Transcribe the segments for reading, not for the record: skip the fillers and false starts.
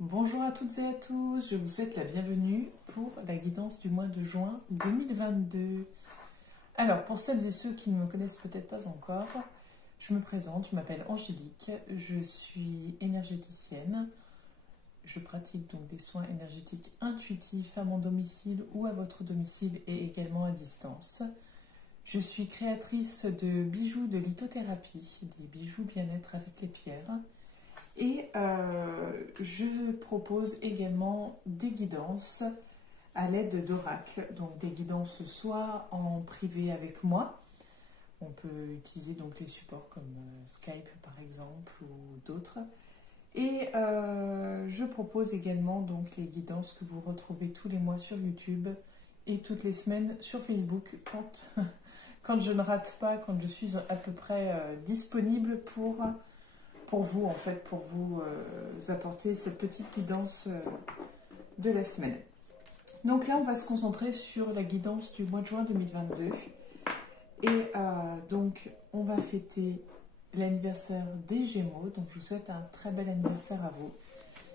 Bonjour à toutes et à tous, je vous souhaite la bienvenue pour la guidance du mois de juin 2022. Alors, pour celles et ceux qui ne me connaissent peut-être pas encore, je me présente, je m'appelle Angélique, je suis énergéticienne. Je pratique donc des soins énergétiques intuitifs à mon domicile ou à votre domicile et également à distance. Je suis créatrice de bijoux de lithothérapie, des bijoux bien-être avec les pierres. Et je propose également des guidances à l'aide d'oracles, donc des guidances soit en privé avec moi, on peut utiliser donc les supports comme Skype par exemple ou d'autres, et je propose également donc les guidances que vous retrouvez tous les mois sur YouTube et toutes les semaines sur Facebook quand je ne rate pas, quand je suis à peu près disponible pour vous, en fait, pour vous apporter cette petite guidance de la semaine. Donc là, on va se concentrer sur la guidance du mois de juin 2022. Et donc, on va fêter l'anniversaire des Gémeaux. Donc, je vous souhaite un très bel anniversaire à vous.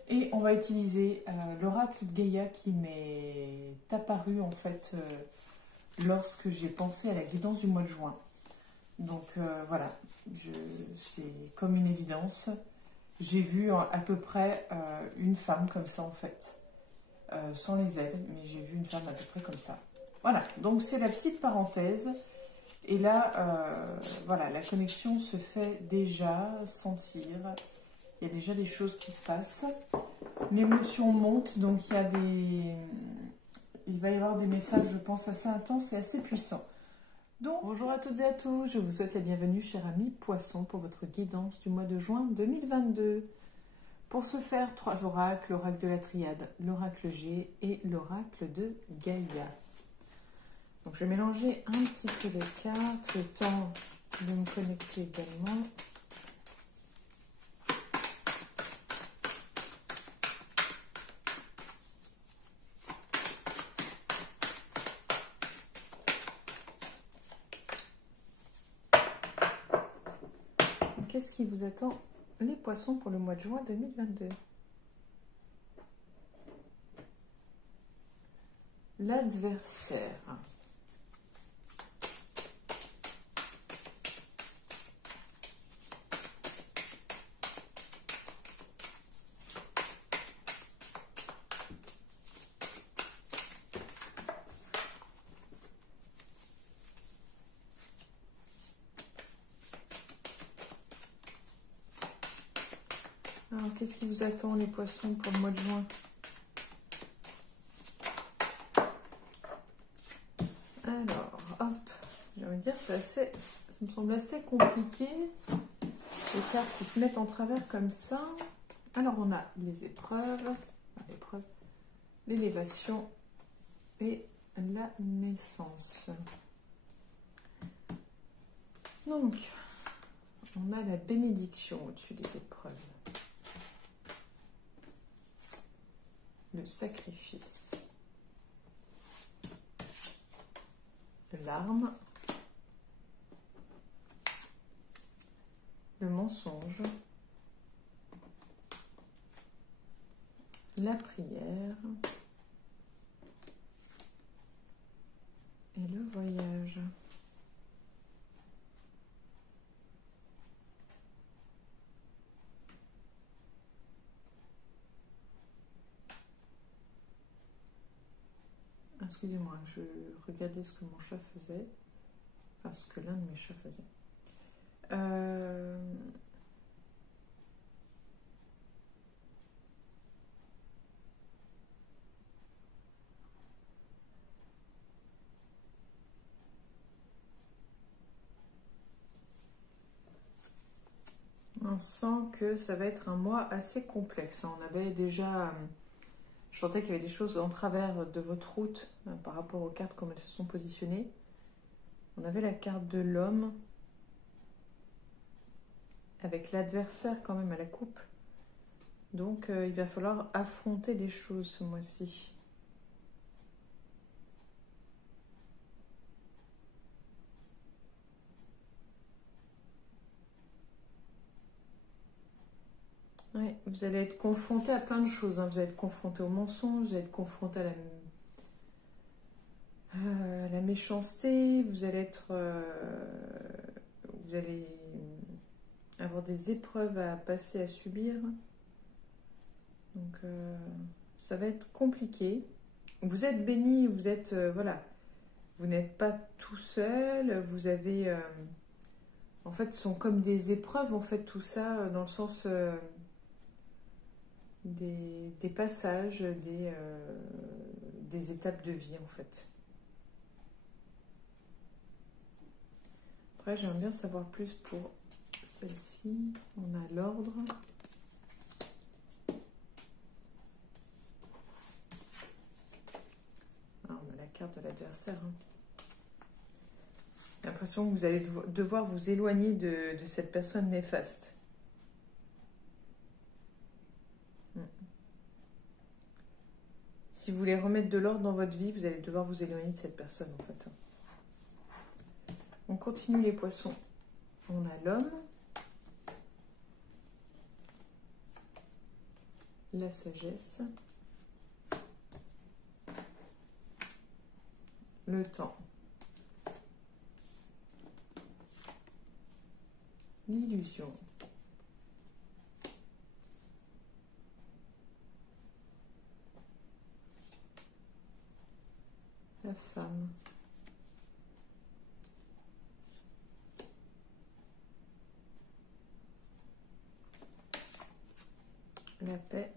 Et on va utiliser l'oracle de Gaïa qui m'est apparu, en fait, lorsque j'ai pensé à la guidance du mois de juin. Donc voilà, c'est comme une évidence. J'ai vu à peu près une femme comme ça en fait, sans les ailes, mais j'ai vu une femme à peu près comme ça. Voilà, donc c'est la petite parenthèse. Et là, voilà, la connexion se fait déjà sentir. Il y a déjà des choses qui se passent. L'émotion monte, donc il va y avoir des messages, je pense, assez intenses et assez puissants. Donc, bonjour à toutes et à tous, je vous souhaite la bienvenue, chers amis Poissons, pour votre guidance du mois de juin 2022. Pour ce faire, 3 oracles, l'oracle de la Triade, l'oracle G et l'oracle de Gaïa. Donc, je vais mélanger un petit peu les cartes, le temps de me connecter également. Qu'est-ce qui vous attend, les Poissons, pour le mois de juin 2022? L'adversaire. Alors, qu'est-ce qui vous attend, les Poissons, pour le mois de juin? Alors, hop, j'ai envie de dire, ça me semble assez compliqué. Les cartes qui se mettent en travers comme ça. Alors, on a les épreuves, l'élévation et la naissance. Donc, on a la bénédiction au-dessus des épreuves. Le sacrifice. L'arme. Le mensonge. La prière. Et le voyage. Excusez-moi, je regardais ce que mon chat faisait, enfin ce que l'un de mes chats faisait. On sent que ça va être un mois assez complexe. On avait déjà... Je sentais qu'il y avait des choses en travers de votre route par rapport aux cartes, comme elles se sont positionnées. On avait la carte de l'homme avec l'adversaire quand même à la coupe. Donc il va falloir affronter des choses ce mois-ci. Oui, vous allez être confronté à plein de choses. Hein. Vous allez être confronté au mensonge, vous allez être confronté à la méchanceté, vous allez être... vous allez avoir des épreuves à passer, à subir. Donc, ça va être compliqué. Vous êtes béni, vous êtes... voilà. Vous n'êtes pas tout seul, vous avez... en fait, ce sont comme des épreuves, en fait, tout ça, dans le sens des passages, des étapes de vie, en fait. Après, j'aimerais bien savoir plus pour celle-ci. On a l'ordre. Ah, on a la carte de l'adversaire. Hein. J'ai l'impression que vous allez devoir vous éloigner de cette personne néfaste. Si vous voulez remettre de l'ordre dans votre vie, vous allez devoir vous éloigner de cette personne, en fait. On continue les poissons. On a l'homme, la sagesse, le temps, l'illusion, la femme, la paix,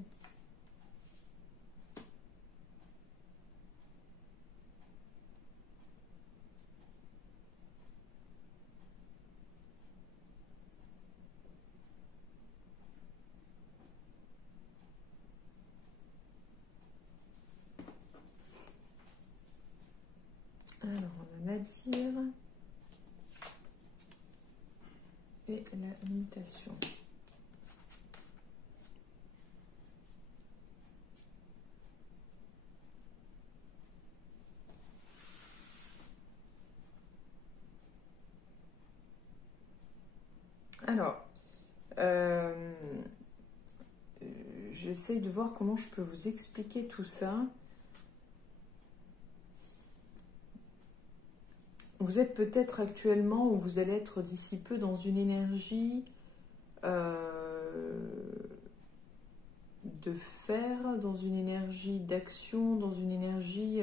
alors on a Nadir et la mutation. Alors, j'essaie de voir comment je peux vous expliquer tout ça. Vous êtes peut-être actuellement, ou vous allez être d'ici peu, dans une énergie de faire, dans une énergie d'action, dans une énergie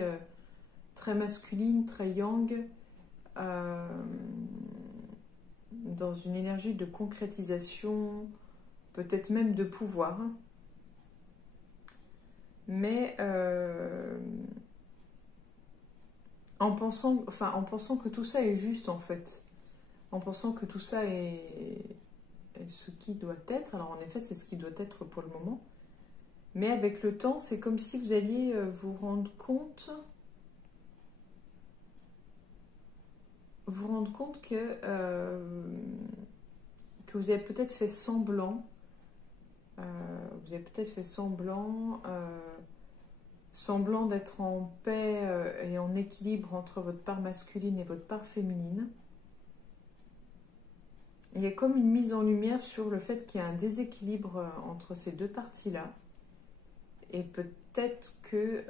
très masculine, très yang, dans une énergie de concrétisation, peut-être même de pouvoir. Mais en pensant que tout ça est juste, en fait. En pensant que tout ça est ce qui doit être. Alors en effet, c'est ce qui doit être pour le moment. Mais avec le temps, c'est comme si vous alliez vous rendre compte que vous avez peut-être fait semblant. Semblant d'être en paix et en équilibre entre votre part masculine et votre part féminine. Il y a comme une mise en lumière sur le fait qu'il y a un déséquilibre entre ces deux parties-là. Et peut-être que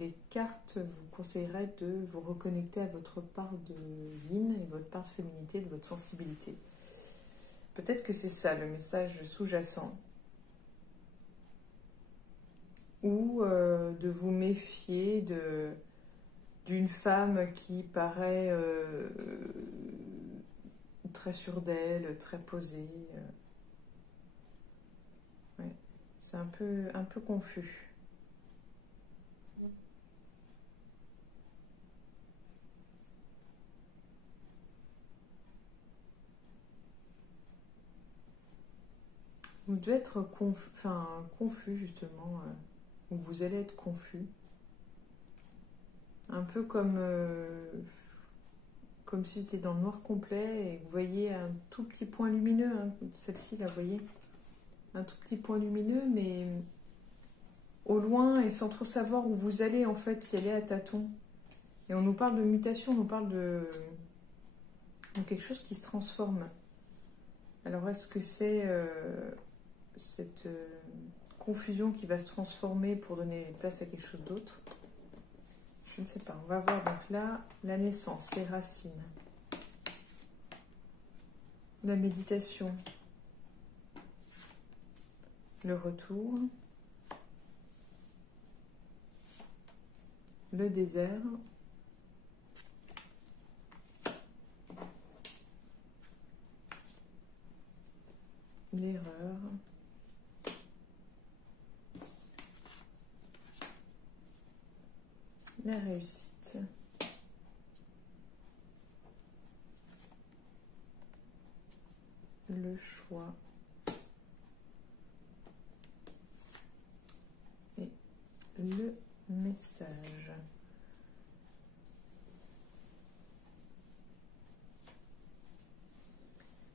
les cartes vous conseilleraient de vous reconnecter à votre part de yin et votre part de féminité, de votre sensibilité. Peut-être que c'est ça le message sous-jacent. Ou de vous méfier d'une femme qui paraît très sûre d'elle, très posée. Ouais. C'est un peu confus. Vous devez être confus justement, ou vous allez être confus. Un peu comme si c'était dans le noir complet et que vous voyez un tout petit point lumineux. Hein, celle-ci, là, vous voyez, un tout petit point lumineux, mais au loin et sans trop savoir où vous allez, en fait, y aller à tâtons. Et on nous parle de mutation, on nous parle de quelque chose qui se transforme. Alors, est-ce que c'est cette confusion qui va se transformer pour donner place à quelque chose d'autre. Je ne sais pas. On va voir donc là la naissance, les racines, la méditation, le retour, le désert, l'erreur, la réussite, le choix et le message.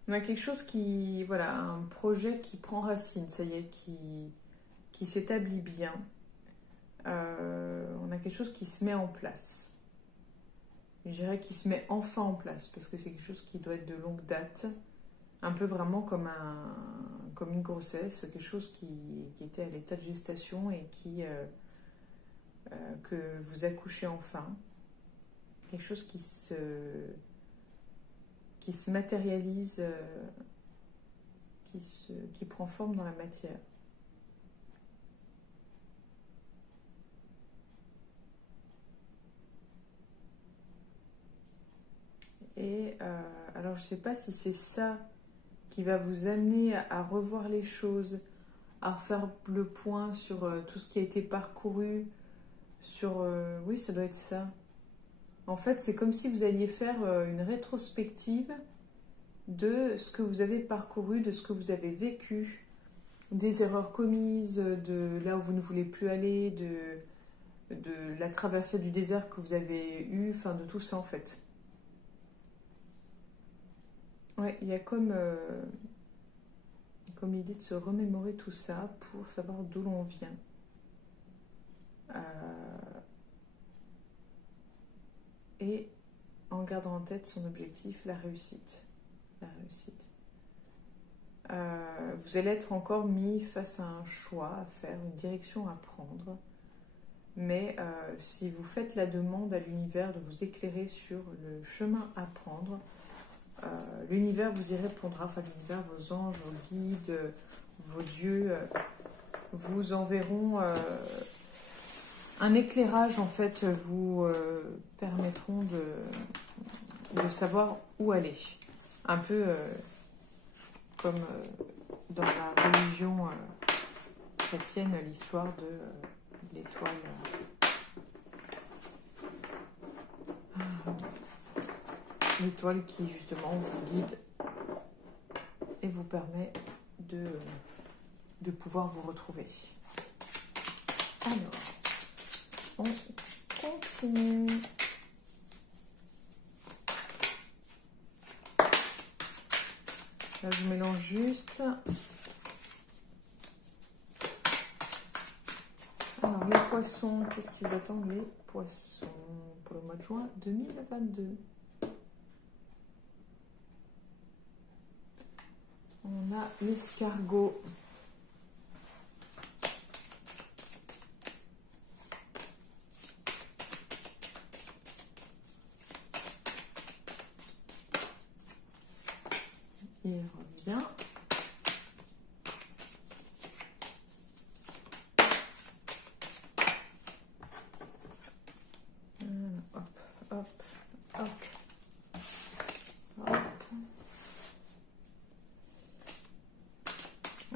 On a quelque chose qui, voilà, un projet qui prend racine, ça y est, qui s'établit bien. On a quelque chose qui se met en place. Je dirais qu'il se met enfin en place, parce que c'est quelque chose qui doit être de longue date. Un peu vraiment comme une grossesse, quelque chose qui était à l'état de gestation et que vous accouchez enfin. Quelque chose qui se matérialise, qui prend forme dans la matière. Et alors je ne sais pas si c'est ça qui va vous amener à revoir les choses, à refaire le point sur tout ce qui a été parcouru, oui, ça doit être ça. En fait, c'est comme si vous alliez faire une rétrospective de ce que vous avez parcouru, de ce que vous avez vécu, des erreurs commises, de là où vous ne voulez plus aller, de la traversée du désert que vous avez eue, enfin de tout ça en fait. Ouais, il y a comme l'idée de se remémorer tout ça pour savoir d'où l'on vient. Et en gardant en tête son objectif, la réussite. La réussite. Vous allez être encore mis face à un choix à faire, une direction à prendre. Mais si vous faites la demande à l'univers de vous éclairer sur le chemin à prendre, l'univers vous y répondra. Enfin, l'univers, vos anges, vos guides, vos dieux vous enverront un éclairage, en fait, vous permettront de savoir où aller. Un peu comme dans la religion chrétienne, l'histoire de l'étoile. L'étoile qui, justement, vous guide et vous permet de pouvoir vous retrouver. Alors, on continue. Là, je mélange juste. Alors, les poissons, qu'est-ce qui vous attend, les poissons, pour le mois de juin 2022? On a l'escargot. Il revient. Hop, hop, hop, hop.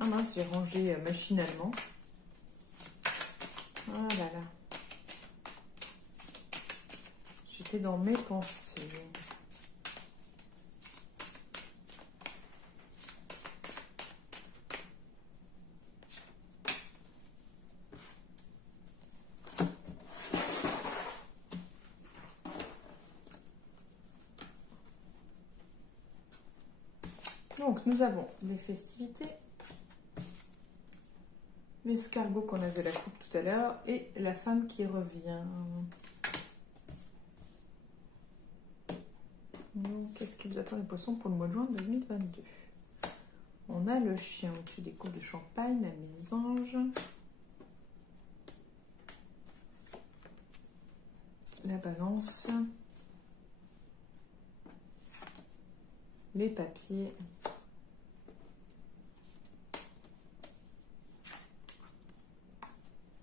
Ah mince, j'ai rangé machinalement. Ah là là. J'étais dans mes pensées. Donc, nous avons les festivités, l'escargot qu'on a de la coupe tout à l'heure et la femme qui revient. Donc, qu'est-ce qui vous attend les poissons pour le mois de juin 2022? On a le chien au-dessus des coupes de champagne, la mésange. La balance. Les papiers.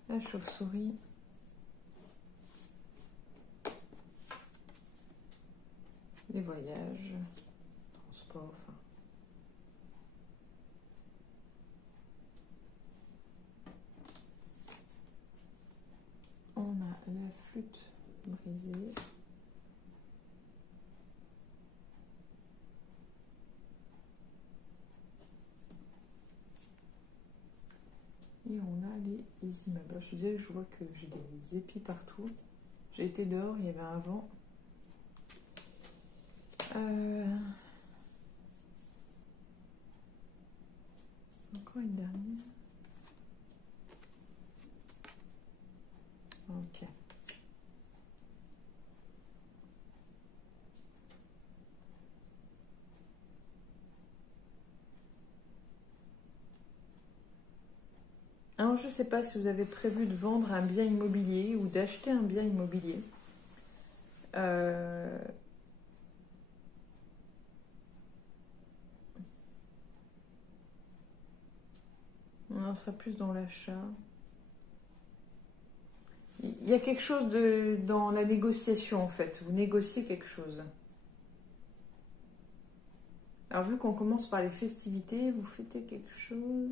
La chauve-souris. Les voyages. Transport, enfin. On a la flûte brisée. Et on a les immeubles. Je disais, je vois que j'ai des épis partout. J'ai été dehors, il y avait un vent. Encore une dernière. Ok. Alors, je ne sais pas si vous avez prévu de vendre un bien immobilier ou d'acheter un bien immobilier. On sera plus dans l'achat. Il y a quelque chose dans la négociation, en fait. Vous négociez quelque chose. Alors, vu qu'on commence par les festivités, vous fêtez quelque chose.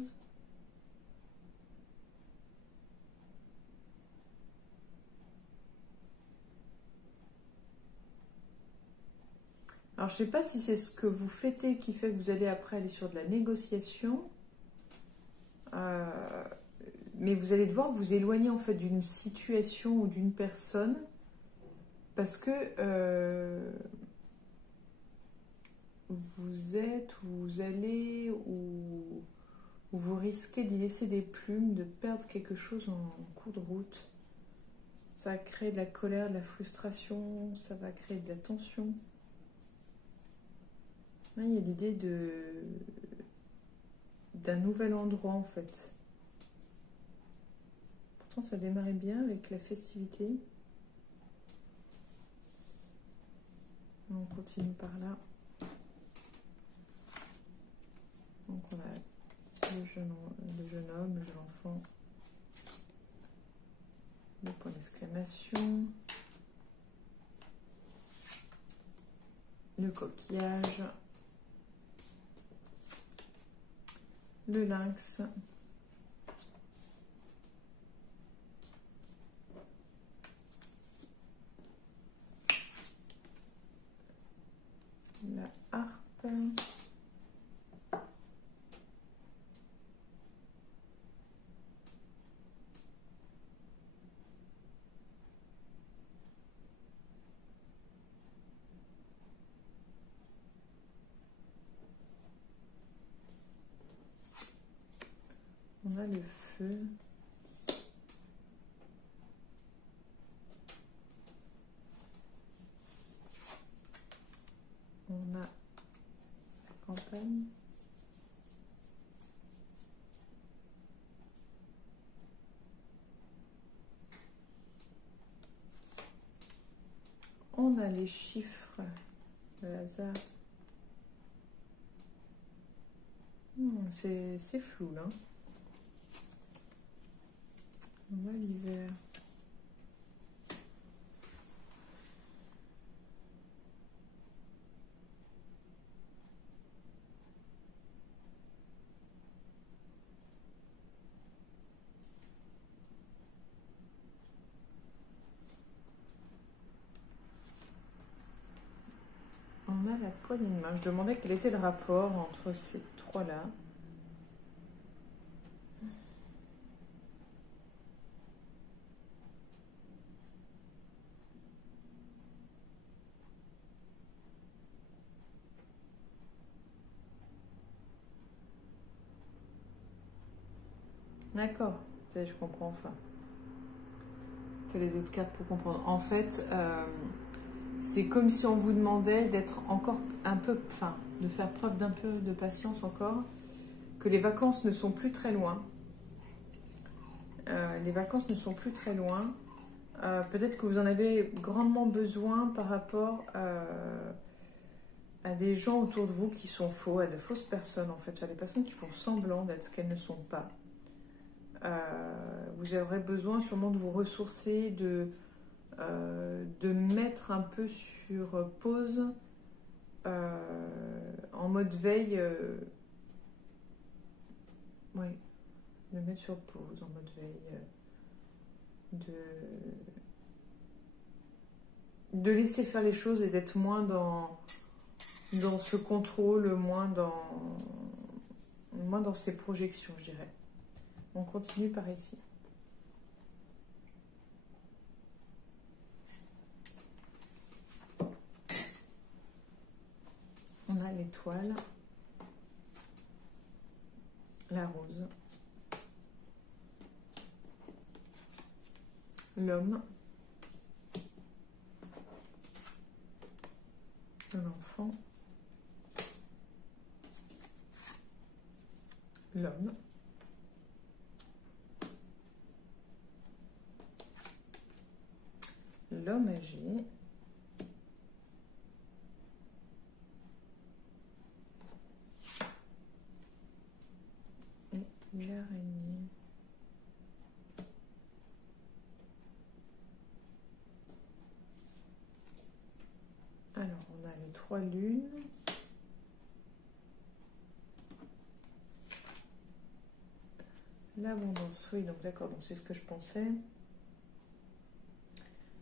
Alors, je ne sais pas si c'est ce que vous fêtez qui fait que vous allez après aller sur de la négociation. Mais vous allez devoir vous éloigner en fait d'une situation ou d'une personne parce que vous allez ou vous risquez d'y laisser des plumes, de perdre quelque chose en cours de route. Ça va créer de la colère, de la frustration, ça va créer de la tension. Là, il y a l'idée d'un nouvel endroit en fait. Pourtant, ça démarrait bien avec la festivité. On continue par là. Donc on a le jeune homme, le jeune enfant, le point d'exclamation, le coquillage, le lynx, la harpe, on a le feu, on a la campagne, on a les chiffres, le hasard. C'est flou là. On a l'hiver. On a la poignée de main. Je demandais quel était le rapport entre ces trois-là. D'accord, ça je comprends enfin. Quelle est l'autre carte pour comprendre? En fait, c'est comme si on vous demandait d'être encore un peu, enfin, de faire preuve d'un peu de patience encore, que les vacances ne sont plus très loin. Les vacances ne sont plus très loin. Peut-être que vous en avez grandement besoin par rapport à des gens autour de vous qui sont faux, à de fausses personnes en fait, à des personnes qui font semblant d'être ce qu'elles ne sont pas. Vous aurez besoin sûrement de vous ressourcer, de mettre un peu sur pause, en mode veille. Oui, de mettre sur pause, en mode veille. De laisser faire les choses et d'être moins dans ce contrôle, moins dans ces projections, je dirais. On continue par ici. On a l'étoile, la rose, l'homme, l'enfant, l'homme, l'homme âgé, et l'araignée. Alors, on a les 3 lunes. L'abondance, oui, donc d'accord, donc c'est ce que je pensais.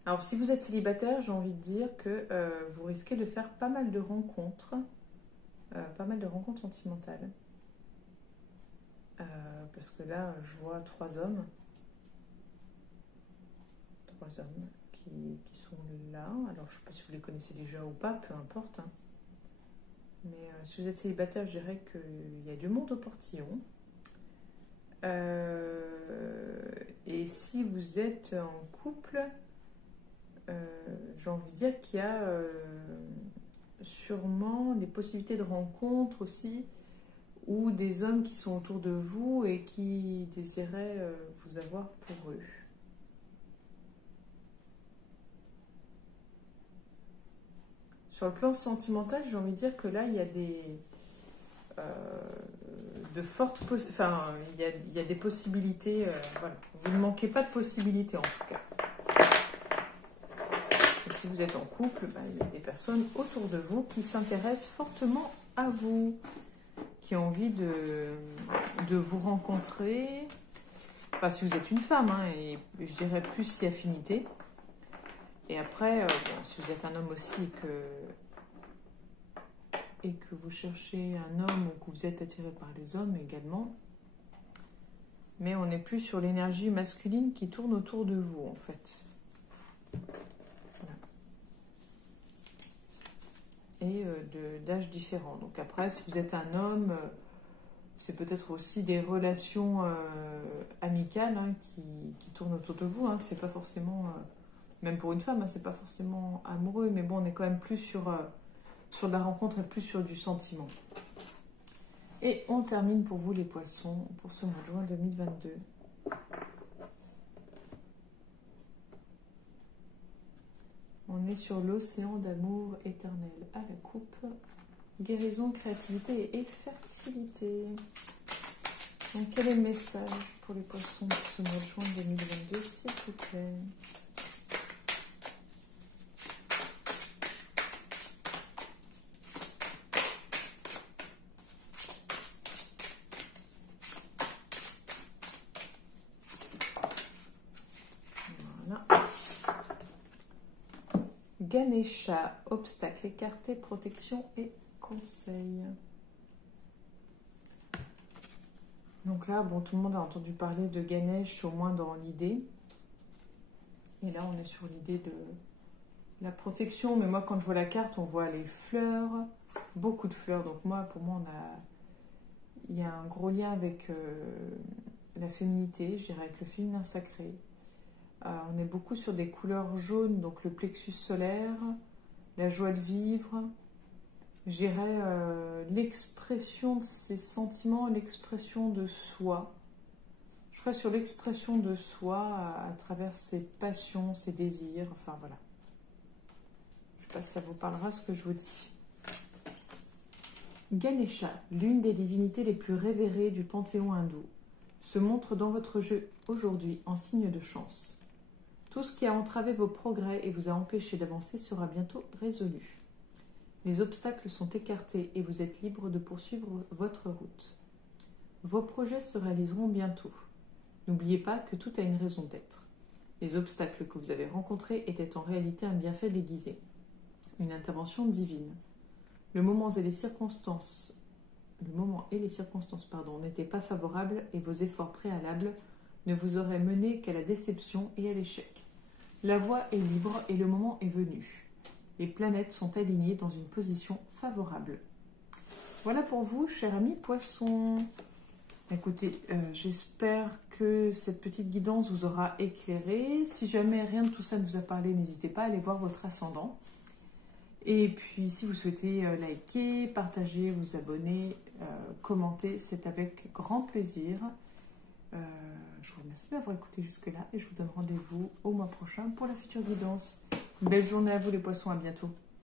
Alors, si vous êtes célibataire, j'ai envie de dire que vous risquez de faire pas mal de rencontres sentimentales. Parce que là, je vois 3 hommes. 3 hommes qui sont là. Alors, je ne sais pas si vous les connaissez déjà ou pas, peu importe. Hein. Mais si vous êtes célibataire, je dirais qu'il y a du monde au portillon. Et si vous êtes en couple, j'ai envie de dire qu'il y a sûrement des possibilités de rencontres aussi, ou des hommes qui sont autour de vous et qui désiraient vous avoir pour eux. Sur le plan sentimental, j'ai envie de dire que là, il y a il y a des possibilités. Voilà. Vous ne manquez pas de possibilités en tout cas. Et si vous êtes en couple, il y a des personnes autour de vous qui s'intéressent fortement à vous, qui ont envie de vous rencontrer. Enfin, si vous êtes une femme, hein, et je dirais plus si affinité. Et après, si vous êtes un homme aussi et que vous cherchez un homme ou que vous êtes attiré par les hommes également, mais on est plus sur l'énergie masculine qui tourne autour de vous en fait. Voilà. Et d'âges différents. Donc après, si vous êtes un homme, c'est peut-être aussi des relations amicales hein, qui tournent autour de vous. Hein. C'est pas forcément, même pour une femme, hein, c'est pas forcément amoureux, mais bon, on est quand même plus sur de la rencontre et plus sur du sentiment. Et on termine pour vous les poissons pour ce mois de juin 2022. On est sur l'océan d'amour éternel à la coupe. Guérison, créativité et fertilité. Donc quel est le message pour les poissons pour ce mois de juin 2022, s'il vous plaît? Ganesha, obstacle écarté, protection et conseil. Donc là, bon, tout le monde a entendu parler de Ganesh, au moins dans l'idée. Et là, on est sur l'idée de la protection. Mais moi, quand je vois la carte, on voit les fleurs, beaucoup de fleurs. Donc moi, pour moi, il y a un gros lien avec la féminité, je dirais, avec le féminin sacré. On est beaucoup sur des couleurs jaunes, donc le plexus solaire, la joie de vivre, je dirais, l'expression de ses sentiments, l'expression de soi. Je ferai sur l'expression de soi à travers ses passions, ses désirs, enfin voilà. Je ne sais pas si ça vous parlera ce que je vous dis. Ganesha, l'une des divinités les plus révérées du panthéon hindou, se montre dans votre jeu aujourd'hui en signe de chance. Tout ce qui a entravé vos progrès et vous a empêché d'avancer sera bientôt résolu. Les obstacles sont écartés et vous êtes libre de poursuivre votre route. Vos projets se réaliseront bientôt. N'oubliez pas que tout a une raison d'être. Les obstacles que vous avez rencontrés étaient en réalité un bienfait déguisé, une intervention divine. Le moment et les circonstances n'étaient pas favorables et vos efforts préalables ne vous auraient mené qu'à la déception et à l'échec. La voie est libre et le moment est venu. Les planètes sont alignées dans une position favorable. Voilà pour vous, cher ami Poisson. Écoutez, j'espère que cette petite guidance vous aura éclairé. Si jamais rien de tout ça ne vous a parlé, n'hésitez pas à aller voir votre ascendant. Et puis, si vous souhaitez liker, partager, vous abonner, commenter, c'est avec grand plaisir. Je vous remercie d'avoir écouté jusque-là et je vous donne rendez-vous au mois prochain pour la future guidance. Belle journée à vous les poissons, à bientôt.